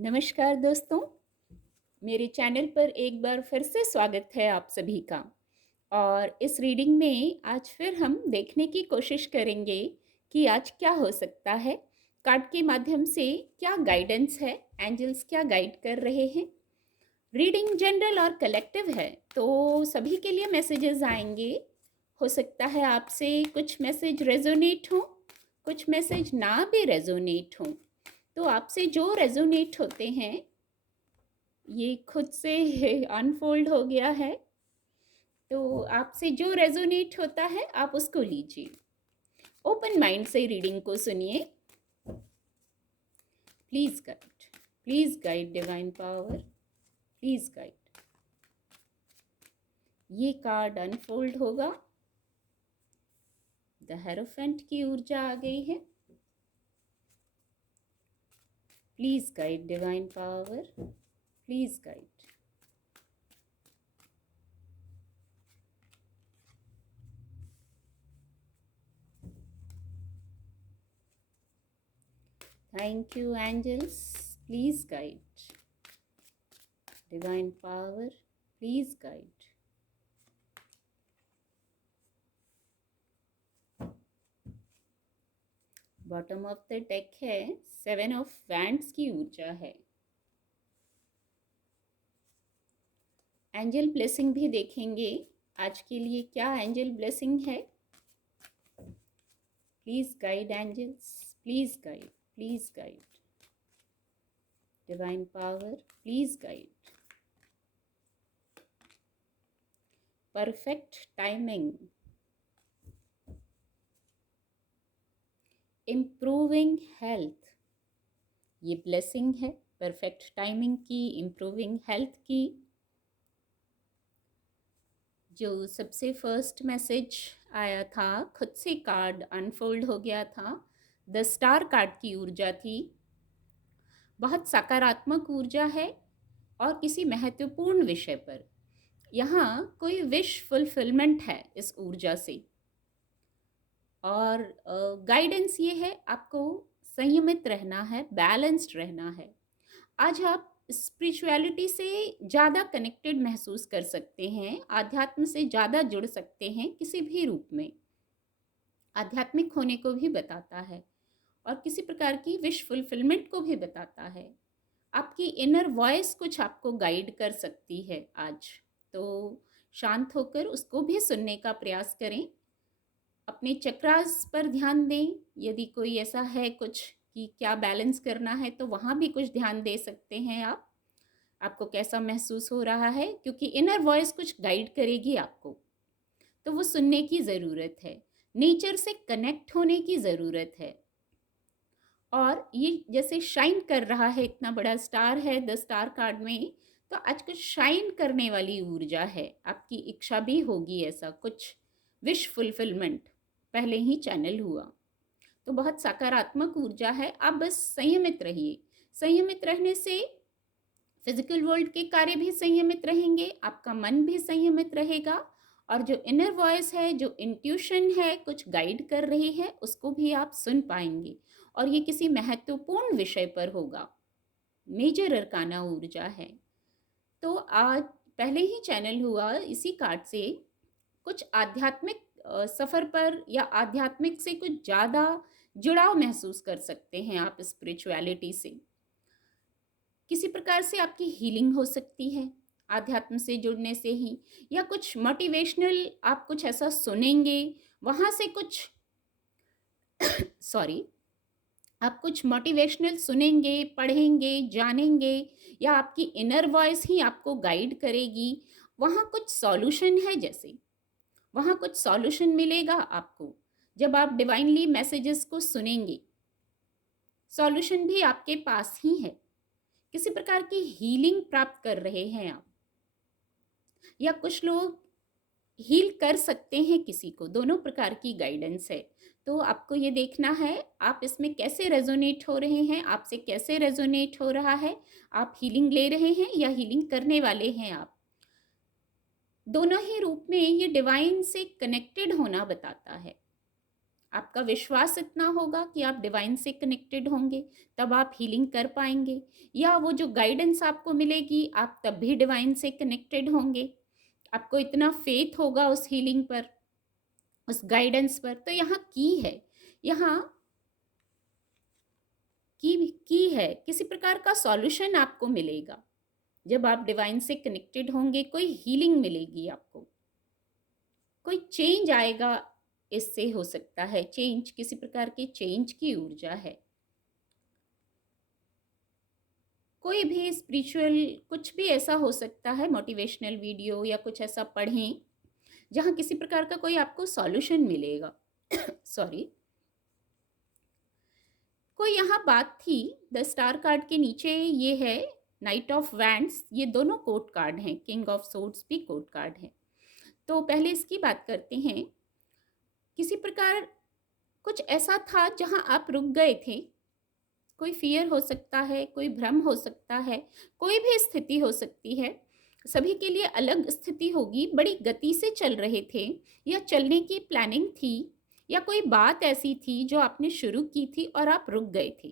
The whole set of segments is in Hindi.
नमस्कार दोस्तों, मेरे चैनल पर एक बार फिर से स्वागत है आप सभी का। और इस रीडिंग में आज फिर हम देखने की कोशिश करेंगे कि आज क्या हो सकता है। कार्ड के माध्यम से क्या गाइडेंस है, एंजल्स क्या गाइड कर रहे हैं। रीडिंग जनरल और कलेक्टिव है, तो सभी के लिए मैसेजेस आएंगे। हो सकता है आपसे कुछ मैसेज रेजोनेट हो, कुछ मैसेज ना भी रेजोनेट हो। तो आपसे जो रेजोनेट होते हैं ये खुद से अनफोल्ड हो गया है। तो आपसे जो रेजोनेट होता है आप उसको लीजिए। ओपन माइंड से रीडिंग को सुनिए। Please guide divine power, please guide. ये कार्ड अनफोल्ड होगा। द हेरोफेंट की ऊर्जा आ गई है। Please guide divine power, please guide. Thank you angels, please guide divine power, please guide. Bottom of the deck है, 7 ऑफ वैंड्स की ऊर्जा है। एंजल ब्लेसिंग भी देखेंगे आज के लिए क्या एंजल ब्लेसिंग है। Please guide angels, please guide, please guide divine power, please guide. Perfect timing, improving health, ये ब्लेसिंग है परफेक्ट टाइमिंग की, इम्प्रूविंग हेल्थ की। जो सबसे फर्स्ट मैसेज आया था, खुद से कार्ड अनफोल्ड हो गया था, द स्टार कार्ड की ऊर्जा थी। बहुत सकारात्मक ऊर्जा है और किसी महत्वपूर्ण विषय पर यहाँ कोई विश फुलफिलमेंट है इस ऊर्जा से। और गाइडेंस ये है, आपको संयमित रहना है, बैलेंस्ड रहना है। आज आप स्पिरिचुअलिटी से ज़्यादा कनेक्टेड महसूस कर सकते हैं, आध्यात्म से ज़्यादा जुड़ सकते हैं किसी भी रूप में। आध्यात्मिक होने को भी बताता है और किसी प्रकार की विश फुलफिलमेंट को भी बताता है। आपकी इनर वॉइस कुछ आपको गाइड कर सकती है आज। तो शांत होकर उसको भी सुनने का प्रयास करें। अपने चक्रास पर ध्यान दें। यदि कोई ऐसा है कुछ कि क्या बैलेंस करना है, तो वहाँ भी कुछ ध्यान दे सकते हैं आप। आपको कैसा महसूस हो रहा है, क्योंकि इनर वॉइस कुछ गाइड करेगी आपको, तो वो सुनने की ज़रूरत है। नेचर से कनेक्ट होने की ज़रूरत है। और ये जैसे शाइन कर रहा है, इतना बड़ा स्टार है द स्टार कार्ड में, तो आज कुछ शाइन करने वाली ऊर्जा है। आपकी इच्छा भी होगी, ऐसा कुछ विश फुलफिलमेंट पहले ही चैनल हुआ। तो बहुत सकारात्मक ऊर्जा है। आप बस संयमित रहिए। संयमित रहने से फिजिकल वर्ल्ड के कार्य भी संयमित रहेंगे, आपका मन भी संयमित रहेगा, और जो इनर वॉइस है, जो इंट्यूशन है कुछ गाइड कर रही है, उसको भी आप सुन पाएंगे। और ये किसी महत्वपूर्ण विषय पर होगा। मेजर अरकाना ऊर्जा है। तो आज पहले ही चैनल हुआ इसी कार्ड से, कुछ आध्यात्मिक सफ़र पर या आध्यात्मिक से कुछ ज़्यादा जुड़ाव महसूस कर सकते हैं आप स्पिरिचुअलिटी से। किसी प्रकार से आपकी हीलिंग हो सकती है आध्यात्म से जुड़ने से ही, या कुछ मोटिवेशनल आप कुछ ऐसा सुनेंगे, वहाँ से कुछ सॉरी, आप कुछ मोटिवेशनल सुनेंगे, पढ़ेंगे, जानेंगे, या आपकी इनर वॉइस ही आपको गाइड करेगी। वहाँ कुछ सॉल्यूशन है, जैसे वहाँ कुछ सॉल्यूशन मिलेगा आपको जब आप डिवाइनली मैसेजेस को सुनेंगे। सॉल्यूशन भी आपके पास ही है। किसी प्रकार की हीलिंग प्राप्त कर रहे हैं आप, या कुछ लोग हील कर सकते हैं किसी को। दोनों प्रकार की गाइडेंस है। तो आपको ये देखना है आप इसमें कैसे रेजोनेट हो रहे हैं, आपसे कैसे रेजोनेट हो रहा है। आप हीलिंग ले रहे हैं या हीलिंग करने वाले हैं आप। दोनों ही रूप में ये डिवाइन से कनेक्टेड होना बताता है। आपका विश्वास इतना होगा कि आप डिवाइन से कनेक्टेड होंगे, तब आप हीलिंग कर पाएँगे, या वो जो गाइडेंस आपको मिलेगी, आप तब भी डिवाइन से कनेक्टेड होंगे। आपको इतना फ़ेथ होगा उस हीलिंग पर, उस गाइडेंस पर। तो यहाँ की है, यहाँ की है, किसी प्रकार का सॉल्यूशन आपको मिलेगा। जब आप डिवाइन से कनेक्टेड होंगे, कोई हीलिंग मिलेगी आपको, कोई चेंज आएगा, इससे हो सकता है चेंज, किसी प्रकार के चेंज की ऊर्जा है। कोई भी स्पिरिचुअल कुछ भी ऐसा हो सकता है, मोटिवेशनल वीडियो या कुछ ऐसा पढ़ें जहाँ किसी प्रकार का कोई आपको सॉल्यूशन मिलेगा। सॉरी। कोई यहाँ बात थी, द स्टार कार्ड के नीचे ये है नाइट ऑफ वैंड्स, ये दोनों कोर्ट कार्ड हैं, किंग ऑफ सोर्ड्स भी कोर्ट कार्ड है। तो पहले इसकी बात करते हैं। किसी प्रकार कुछ ऐसा था जहाँ आप रुक गए थे, कोई फियर हो सकता है, कोई भ्रम हो सकता है, कोई भी स्थिति हो सकती है, सभी के लिए अलग स्थिति होगी। बड़ी गति से चल रहे थे, या चलने की प्लानिंग थी, या कोई बात ऐसी थी जो आपने शुरू की थी और आप रुक गए थे।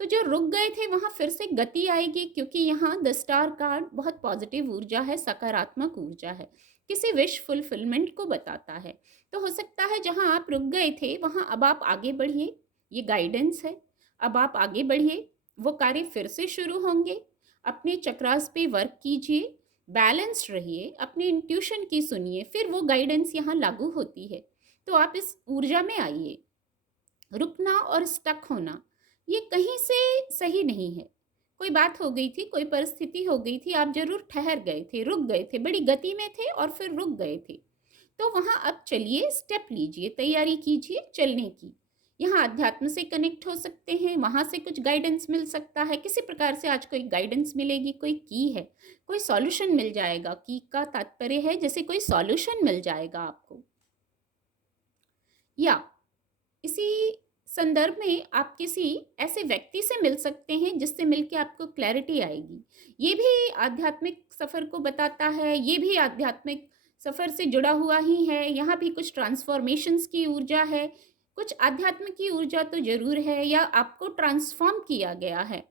तो जो रुक गए थे वहाँ फिर से गति आएगी, क्योंकि यहाँ द स्टार कार्ड बहुत पॉजिटिव ऊर्जा है, सकारात्मक ऊर्जा है, किसी विश फुलफिलमेंट को बताता है। तो हो सकता है जहाँ आप रुक गए थे वहाँ अब आप आगे बढ़िए, ये गाइडेंस है। अब आप आगे बढ़िए, वो कार्य फिर से शुरू होंगे। अपने चक्रास पे वर्क कीजिए, बैलेंस्ड रहिए, अपनी इंट्यूशन की सुनिए, फिर वो गाइडेंस यहाँ लागू होती है। तो आप इस ऊर्जा में आइए। रुकना और स्टक होना ये कहीं से सही नहीं है। कोई बात हो गई थी, कोई परिस्थिति हो गई थी, आप जरूर ठहर गए थे, रुक गए थे, बड़ी गति में थे और फिर रुक गए थे। तो वहाँ अब चलिए, स्टेप लीजिए, तैयारी कीजिए चलने की। यहाँ अध्यात्म से कनेक्ट हो सकते हैं, वहाँ से कुछ गाइडेंस मिल सकता है, किसी प्रकार से आज कोई गाइडेंस मिलेगी, कोई की है, कोई सॉल्यूशन मिल जाएगा। की का तात्पर्य है जैसे कोई सॉल्यूशन मिल जाएगा आपको, या इसी संदर्भ में आप किसी ऐसे व्यक्ति से मिल सकते हैं जिससे मिलके आपको क्लैरिटी आएगी। ये भी आध्यात्मिक सफ़र को बताता है, ये भी आध्यात्मिक सफ़र से जुड़ा हुआ ही है। यहाँ भी कुछ ट्रांसफॉर्मेशंस की ऊर्जा है, कुछ आध्यात्म की ऊर्जा तो ज़रूर है, या आपको ट्रांसफॉर्म किया गया है,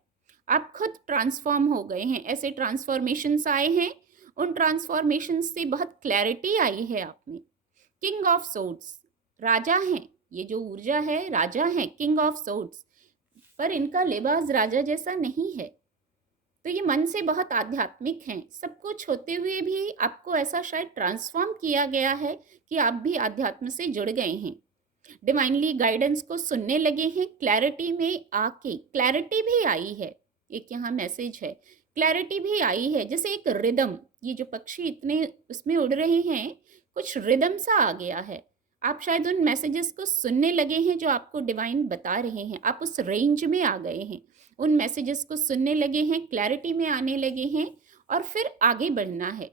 आप खुद ट्रांसफॉर्म हो गए हैं, ऐसे ट्रांसफॉर्मेशंस आए हैं। उन ट्रांसफॉर्मेशंस से बहुत क्लैरिटी आई है आप में। किंग ऑफ सोर्ड्स राजा हैं, ये जो ऊर्जा है राजा है, किंग ऑफ सोर्ड्स, पर इनका लिबास राजा जैसा नहीं है। तो ये मन से बहुत आध्यात्मिक हैं। सब कुछ होते हुए भी आपको ऐसा शायद ट्रांसफॉर्म किया गया है कि आप भी आध्यात्म से जुड़ गए हैं, डिवाइनली गाइडेंस को सुनने लगे हैं, क्लैरिटी में आके क्लैरिटी भी आई है। एक यहाँ मैसेज है, क्लैरिटी भी आई है, जैसे एक रिदम, ये जो पक्षी इतने उसमें उड़ रहे हैं, कुछ रिदम सा आ गया है। आप शायद उन मैसेजेस को सुनने लगे हैं जो आपको डिवाइन बता रहे हैं, आप उस रेंज में आ गए हैं, उन मैसेजेस को सुनने लगे हैं, क्लैरिटी में आने लगे हैं, और फिर आगे बढ़ना है।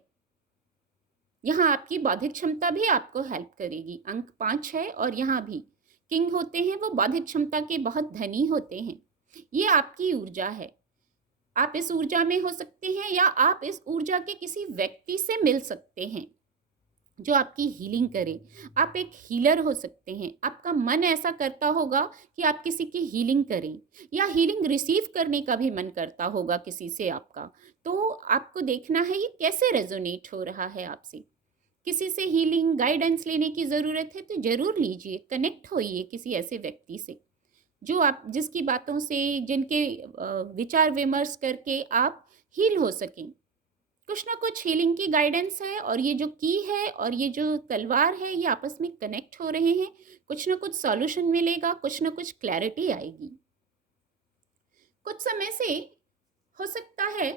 यहाँ आपकी बौद्धिक क्षमता भी आपको हेल्प करेगी। अंक 5 है, और यहाँ भी किंग होते हैं, वो बौद्धिक क्षमता के बहुत धनी होते हैं। ये आपकी ऊर्जा है, आप इस ऊर्जा में हो सकते हैं, या आप इस ऊर्जा के किसी व्यक्ति से मिल सकते हैं जो आपकी हीलिंग करे। आप एक हीलर हो सकते हैं, आपका मन ऐसा करता होगा कि आप किसी की हीलिंग करें, या हीलिंग रिसीव करने का भी मन करता होगा किसी से आपका। तो आपको देखना है ये कैसे रेजोनेट हो रहा है आपसे। किसी से हीलिंग गाइडेंस लेने की ज़रूरत है तो ज़रूर लीजिए, कनेक्ट होइए किसी ऐसे व्यक्ति से जो आप, जिसकी बातों से, जिनके विचार विमर्श करके आप हील हो सकें। कुछ ना कुछ हीलिंग की गाइडेंस है, और ये जो की है और ये जो तलवार है, ये आपस में कनेक्ट हो रहे हैं। कुछ ना कुछ सॉल्यूशन मिलेगा, कुछ ना कुछ क्लैरिटी आएगी। कुछ समय से हो सकता है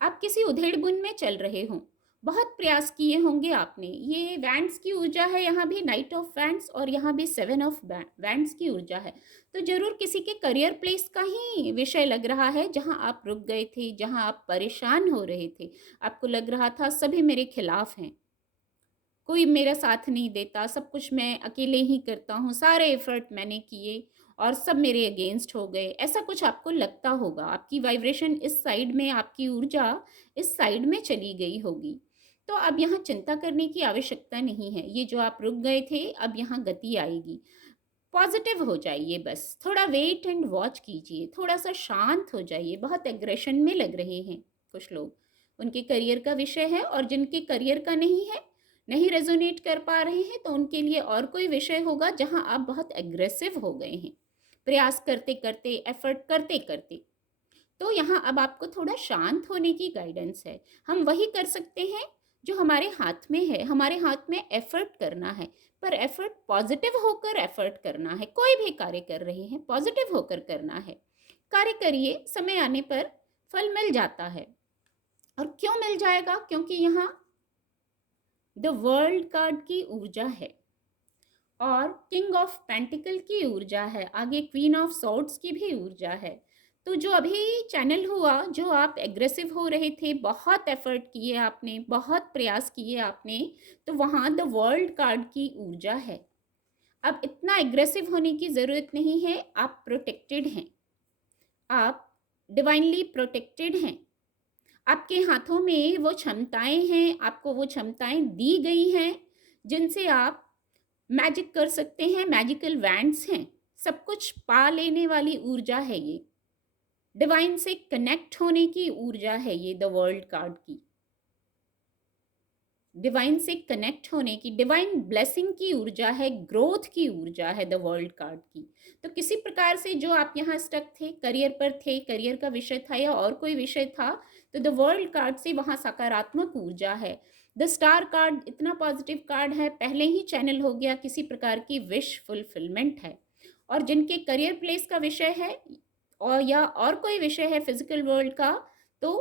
आप किसी उधेड़-बुन में चल रहे हों, बहुत प्रयास किए होंगे आपने। ये वैंड्स की ऊर्जा है, यहाँ भी नाइट ऑफ वैंड्स, और यहाँ भी 7 ऑफ वैंड्स की ऊर्जा है। तो ज़रूर किसी के करियर प्लेस का ही विषय लग रहा है, जहाँ आप रुक गए थे, जहाँ आप परेशान हो रहे थे। आपको लग रहा था सभी मेरे खिलाफ हैं, कोई मेरा साथ नहीं देता, सब कुछ मैं अकेले ही करता हूँ, सारे एफर्ट मैंने किए और सब मेरे अगेंस्ट हो गए। ऐसा कुछ आपको लगता होगा, आपकी वाइब्रेशन इस साइड में, आपकी ऊर्जा इस साइड में चली गई होगी। तो अब यहाँ चिंता करने की आवश्यकता नहीं है। ये जो आप रुक गए थे, अब यहाँ गति आएगी। पॉजिटिव हो जाइए, बस थोड़ा वेट एंड वॉच कीजिए, थोड़ा सा शांत हो जाइए। बहुत एग्रेशन में लग रहे हैं कुछ लोग, उनके करियर का विषय है, और जिनके करियर का नहीं है, नहीं रेजोनेट कर पा रहे हैं, तो उनके लिए और कोई विषय होगा जहां आप बहुत एग्रेसिव हो गए हैं, प्रयास करते करते, एफर्ट करते करते। तो यहाँ अब आपको थोड़ा शांत होने की गाइडेंस है। हम वही कर सकते हैं जो हमारे हाथ में है। हमारे हाथ में एफर्ट करना है, पर एफर्ट पॉजिटिव होकर एफर्ट करना है। कोई भी कार्य कर रहे हैं, पॉजिटिव होकर करना है। कार्य करिए, समय आने पर फल मिल जाता है। और क्यों मिल जाएगा? क्योंकि यहाँ द वर्ल्ड कार्ड की ऊर्जा है और किंग ऑफ पेंटिकल की ऊर्जा है, आगे क्वीन ऑफ सॉर्ड्स की भी ऊर्जा है। तो जो अभी चैनल हुआ, जो आप एग्रेसिव हो रहे थे, बहुत एफर्ट किए आपने, बहुत प्रयास किए आपने, तो वहाँ द वर्ल्ड कार्ड की ऊर्जा है। अब इतना एग्रेसिव होने की ज़रूरत नहीं है, आप प्रोटेक्टेड हैं, आप डिवाइनली प्रोटेक्टेड हैं। आपके हाथों में वो क्षमताएं हैं, आपको वो क्षमताएं दी गई हैं जिनसे आप मैजिक कर सकते हैं। मैजिकल वैंड्स हैं, सब कुछ पा लेने वाली ऊर्जा है ये। डिवाइन से कनेक्ट होने की ऊर्जा है ये द वर्ल्ड कार्ड की। डिवाइन से कनेक्ट होने की, डिवाइन ब्लेसिंग की ऊर्जा है, ग्रोथ की ऊर्जा है द वर्ल्ड कार्ड की। तो किसी प्रकार से जो आप यहाँ स्टक थे, करियर पर थे, करियर का विषय था या और कोई विषय था, तो द वर्ल्ड कार्ड से वहाँ सकारात्मक ऊर्जा है। द स्टार कार्ड इतना पॉजिटिव कार्ड है, पहले ही चैनल हो गया, किसी प्रकार की विश फुलफिलमेंट है। और जिनके करियर प्लेस का विषय है और या और कोई विषय है फिजिकल वर्ल्ड का, तो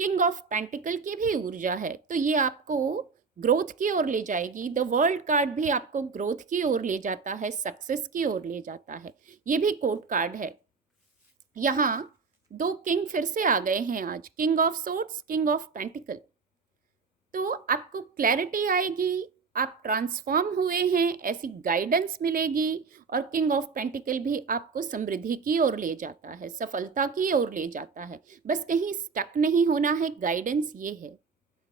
किंग ऑफ पेंटिकल की भी ऊर्जा है। तो ये आपको ग्रोथ की ओर ले जाएगी। द वर्ल्ड कार्ड भी आपको ग्रोथ की ओर ले जाता है, सक्सेस की ओर ले जाता है। ये भी कोर्ट कार्ड है। यहाँ दो किंग फिर से आ गए हैं आज, king of swords, king of pentacle. तो आपको क्लैरिटी आएगी, आप ट्रांसफॉर्म हुए हैं, ऐसी गाइडेंस मिलेगी। और किंग ऑफ पेंटिकल भी आपको समृद्धि की ओर ले जाता है, सफलता की ओर ले जाता है। बस कहीं स्टक नहीं होना है, गाइडेंस ये है।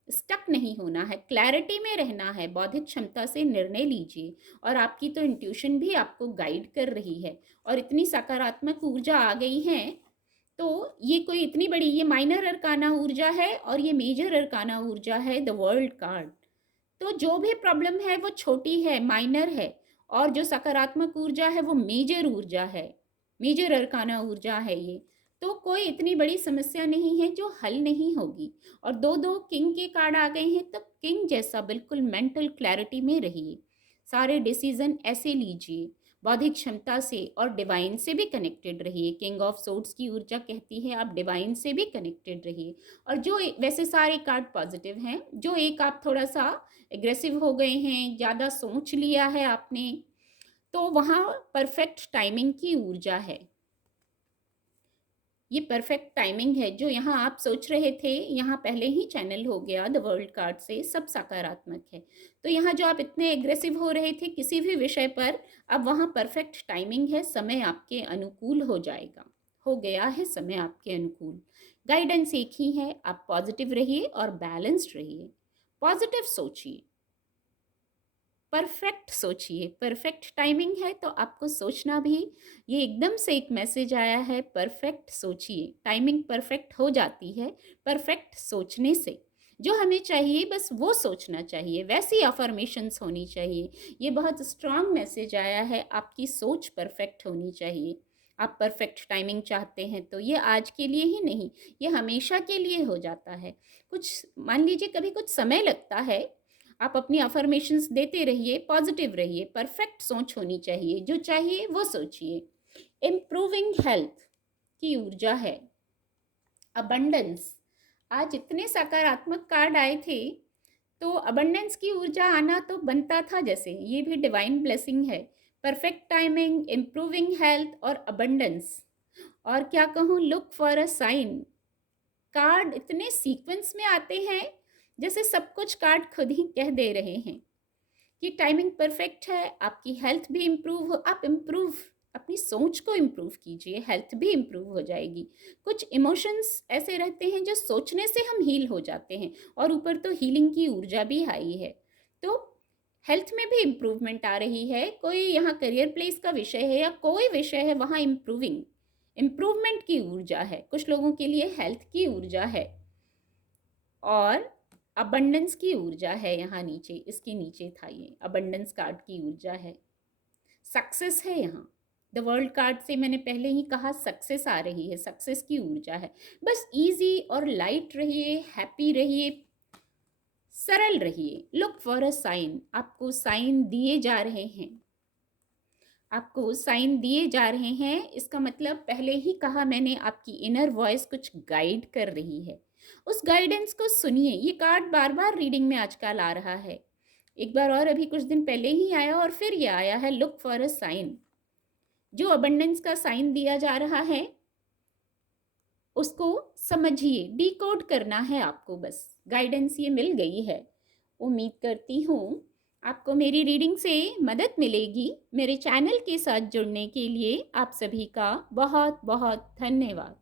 स्टक नहीं होना है, क्लैरिटी में रहना है, बौद्धिक क्षमता से निर्णय लीजिए। और आपकी तो इंट्यूशन भी आपको गाइड कर रही है, और इतनी सकारात्मक ऊर्जा आ गई है। तो ये कोई इतनी बड़ी, ये माइनर अरकाना ऊर्जा है और ये मेजर अरकाना ऊर्जा है द वर्ल्ड कार्ड। तो जो भी प्रॉब्लम है वो छोटी है, माइनर है, और जो सकारात्मक ऊर्जा है वो मेजर ऊर्जा है, मेजर अरकाना ऊर्जा है ये। तो कोई इतनी बड़ी समस्या नहीं है जो हल नहीं होगी। और दो दो किंग के कार्ड आ गए हैं, तब किंग जैसा बिल्कुल मेंटल क्लैरिटी में रहिए, सारे डिसीजन ऐसे लीजिए, बौद्धिक क्षमता से और डिवाइन से भी कनेक्टेड रहिए। किंग ऑफ सोर्ड्स की ऊर्जा कहती है आप डिवाइन से भी कनेक्टेड रहिए। और जो वैसे सारे कार्ड पॉजिटिव हैं, जो एक आप थोड़ा सा एग्रेसिव हो गए हैं, ज़्यादा सोच लिया है आपने, तो वहाँ परफेक्ट टाइमिंग की ऊर्जा है। ये परफेक्ट टाइमिंग है। जो यहाँ आप सोच रहे थे, यहाँ पहले ही चैनल हो गया द वर्ल्ड कार्ड से, सब सकारात्मक है। तो यहाँ जो आप इतने एग्रेसिव हो रहे थे किसी भी विषय पर, अब वहाँ परफेक्ट टाइमिंग है, समय आपके अनुकूल हो जाएगा, हो गया है समय आपके अनुकूल। गाइडेंस एक ही है, आप पॉजिटिव रहिए और बैलेंस्ड रहिए, पॉजिटिव सोचिए, परफेक्ट सोचिए। परफेक्ट टाइमिंग है तो आपको सोचना भी, ये एकदम से एक मैसेज आया है, परफेक्ट सोचिए। टाइमिंग परफेक्ट हो जाती है परफेक्ट सोचने से। जो हमें चाहिए बस वो सोचना चाहिए, वैसी अफर्मेशंस होनी चाहिए। ये बहुत स्ट्रांग मैसेज आया है, आपकी सोच परफेक्ट होनी चाहिए। आप परफेक्ट टाइमिंग चाहते हैं तो ये आज के लिए ही नहीं, ये हमेशा के लिए हो जाता है। कुछ मान लीजिए कभी कुछ समय लगता है, आप अपनी अफर्मेशंस देते रहिए, पॉजिटिव रहिए, परफेक्ट सोच होनी चाहिए, जो चाहिए वो सोचिए। इम्प्रूविंग हेल्थ की ऊर्जा है, अबंडेंस। आज इतने सकारात्मक कार्ड आए थे, तो अबंडेंस की ऊर्जा आना तो बनता था, जैसे ये भी डिवाइन ब्लेसिंग है। परफेक्ट टाइमिंग, इम्प्रूविंग हेल्थ और अबंडेंस। और क्या कहूँ, look for a sign. Card इतने सीक्वेंस में आते हैं जैसे सब कुछ कार्ड खुद ही कह दे रहे हैं कि टाइमिंग परफेक्ट है, आपकी हेल्थ भी इम्प्रूव हो, आप इम्प्रूव अपनी सोच को इम्प्रूव कीजिए, हेल्थ भी इम्प्रूव हो जाएगी। कुछ इमोशंस ऐसे रहते हैं जो सोचने से हम हील हो जाते हैं, और ऊपर तो हीलिंग की ऊर्जा भी हाई है, तो हेल्थ में भी इम्प्रूवमेंट आ रही है। कोई यहाँ करियर प्लेस का विषय है या कोई विषय है, वहाँ इम्प्रूवमेंट की ऊर्जा है। कुछ लोगों के लिए हेल्थ की ऊर्जा है और अबंडेंस की ऊर्जा है। यहाँ नीचे, इसके नीचे था ये अबंडेंस कार्ड की ऊर्जा है। सक्सेस है यहाँ, द वर्ल्ड कार्ड से मैंने पहले ही कहा सक्सेस आ रही है, सक्सेस की ऊर्जा है। बस इजी और लाइट रहिए, हैप्पी रहिए, सरल रहिए। लुक फॉर अ साइन, आपको साइन दिए जा रहे हैं, आपको साइन दिए जा रहे हैं। इसका मतलब पहले ही कहा मैंने, आपकी इनर वॉइस कुछ गाइड कर रही है, उस गाइडेंस को सुनिए। ये कार्ड बार बार रीडिंग में आजकल आ रहा है, एक बार और अभी कुछ दिन पहले ही आया और फिर ये आया है, लुक फॉर अ साइन। जो अबंडेंस का साइन दिया जा रहा है उसको समझिए, डिकोड करना है आपको, बस गाइडेंस ये मिल गई है। उम्मीद करती हूँ आपको मेरी रीडिंग से मदद मिलेगी। मेरे चैनल के साथ जुड़ने के लिए आप सभी का बहुत बहुत धन्यवाद।